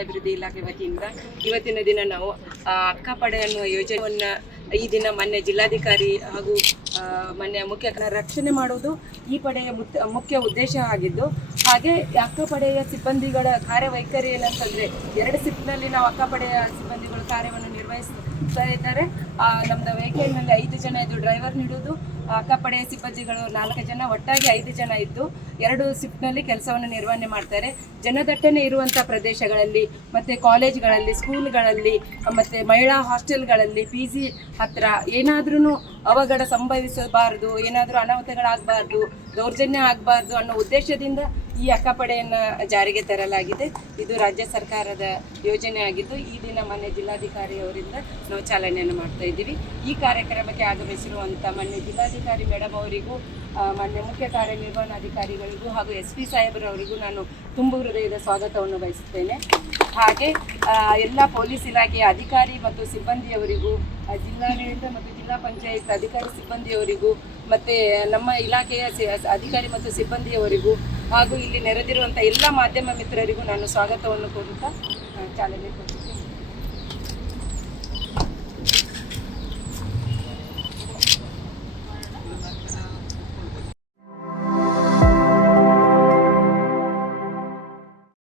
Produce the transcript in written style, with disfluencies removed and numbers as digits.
ಅಭಿವೃದ್ಧಿ ಇಲಾಖೆ ವತಿಯಿಂದ ಇವತ್ತಿನ ದಿನ ನಾವು ಅಕ್ಕ ಪಡೆ ಅನ್ನುವ ಯೋಜನೆಯನ್ನು ಈ ದಿನ ಮೊನ್ನೆ ಜಿಲ್ಲಾಧಿಕಾರಿ ಹಾಗೂ ಮೊನ್ನೆ ಮುಖ್ಯ ರಕ್ಷಣೆ ಮಾಡುವುದು ಈ ಪಡೆಯ ಮುಖ್ಯ ಉದ್ದೇಶ ಆಗಿದ್ದು, ಹಾಗೆ ಅಕ್ಕ ಪಡೆಯ ಸಿಬ್ಬಂದಿಗಳ ಕಾರ್ಯವೈಖರಿ ಏನಂತಂದರೆ 2 ಶಿಫ್ಟ್ನಲ್ಲಿ ನಾವು ಅಕ್ಕ ಪಡೆಯ ಸಿಬ್ಬಂದಿಗಳು ಕಾರ್ಯವನ್ನು ನಿರ್ವಹಿಸ್ತಾ ಇದ್ದಾರೆ. ನಮ್ಮದು ವೆಹಿಕಲ್ನಲ್ಲಿ 5 ಜನ ಇದ್ದು ಡ್ರೈವರ್ ನೀಡುವುದು, ಅಕ್ಕ ಪಡೆಯ ಸಿಬ್ಬಂದಿಗಳು 4 ಜನ, ಒಟ್ಟಾಗಿ 5 ಜನ ಇದ್ದು 2 ಶಿಫ್ಟ್ನಲ್ಲಿ ಕೆಲಸವನ್ನು ನಿರ್ವಹಣೆ ಮಾಡ್ತಾರೆ. ಜನದಟ್ಟಣೆ ಇರುವಂಥ ಪ್ರದೇಶಗಳಲ್ಲಿ ಮತ್ತು ಕಾಲೇಜ್ಗಳಲ್ಲಿ, ಸ್ಕೂಲ್ಗಳಲ್ಲಿ ಮತ್ತು ಮಹಿಳಾ ಹಾಸ್ಟೆಲ್ಗಳಲ್ಲಿ, PG ಹತ್ತಿರ ಏನಾದ್ರೂ ಅವಘಡ ಸಂಭವಿಸಬಾರದು, ಏನಾದರೂ ಅನಾಹುತಗಳಾಗಬಾರ್ದು, ದೌರ್ಜನ್ಯ ಆಗಬಾರ್ದು ಅನ್ನೋ ಉದ್ದೇಶದಿಂದ ಈ ಅಕ್ಕಪಡೆಯನ್ನು ಜಾರಿಗೆ ತರಲಾಗಿದೆ. ಇದು ರಾಜ್ಯ ಸರ್ಕಾರದ ಯೋಜನೆ ಆಗಿದ್ದು ಈ ದಿನ ಮೊನ್ನೆ ಜಿಲ್ಲಾಧಿಕಾರಿಯವರಿಂದ ನಾವು ಚಾಲನೆಯನ್ನು ಮಾಡ್ತಾ ಇದ್ದೀವಿ. ಈ ಕಾರ್ಯಕ್ರಮಕ್ಕೆ ಆಗಮಿಸಿರುವಂಥ ಮೊನ್ನೆ ಜಿಲ್ಲಾಧಿಕಾರಿ ಮೇಡಮ್ ಅವರಿಗೂ, ಮೊನ್ನೆ ಮುಖ್ಯ ಕಾರ್ಯನಿರ್ವಹಣಾಧಿಕಾರಿಗಳಿಗೂ ಹಾಗೂ SP ಸಾಹೇಬರವರಿಗೂ ನಾನು ತುಂಬು ಹೃದಯದ ಸ್ವಾಗತವನ್ನು ಬಯಸುತ್ತೇನೆ. ಹಾಗೆ ಎಲ್ಲ ಪೊಲೀಸ್ ಇಲಾಖೆಯ ಅಧಿಕಾರಿ ಮತ್ತು ಸಿಬ್ಬಂದಿಯವರಿಗೂ, ಜಿಲ್ಲಾಡಳಿತ ಮತ್ತು ಜಿಲ್ಲಾ ಪಂಚಾಯತ್ ಅಧಿಕಾರಿ ಸಿಬ್ಬಂದಿಯವರಿಗೂ ಮತ್ತು ನಮ್ಮ ಇಲಾಖೆಯ ಅಧಿಕಾರಿ ಮತ್ತು ಸಿಬ್ಬಂದಿಯವರಿಗೂ ಹಾಗೂ ಇಲ್ಲಿ ನೆರೆದಿರುವಂಥ ಎಲ್ಲ ಮಾಧ್ಯಮ ಮಿತ್ರರಿಗೂ ನಾನು ಸ್ವಾಗತವನ್ನು ಕೋರುತ್ತಾ ಚಾಲನೆ ಕೊಡ್ತೀನಿ.